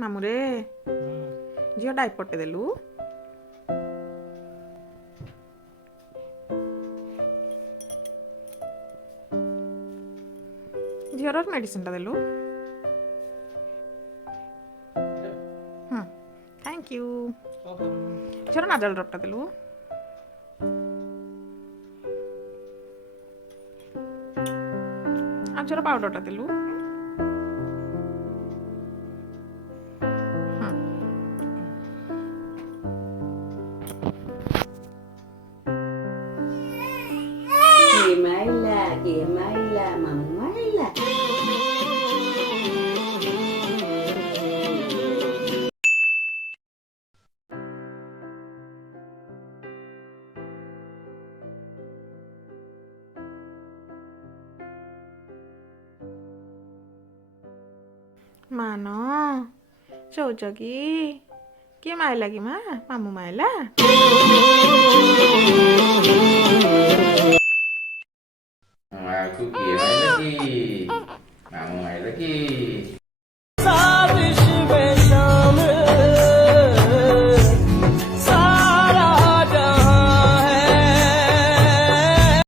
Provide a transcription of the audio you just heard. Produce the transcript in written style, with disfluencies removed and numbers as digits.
ମାମୁଁରେ ଝିଅ ଡାଇପରଟେ ଦେଲୁ। ଝିଅର ମେଡ଼ିସିନଟା ଦେଲୁ। ହଁ ଥ୍ୟାଙ୍କ ୟୁ। ଝିଅର ନାଜଲ ଡ୍ରପଟା ଦେଲୁ। ଆଉ ଝିଅର ପାଉଡରଟା ଦେଲୁ। Que maila, mamaila. ମାନ ଶୋଉଛ କି? କିଏ ମାଇଲା କି ମା? ମାମୁଁ ମାଇଲା? Aku kiai lagi, kamu lagi.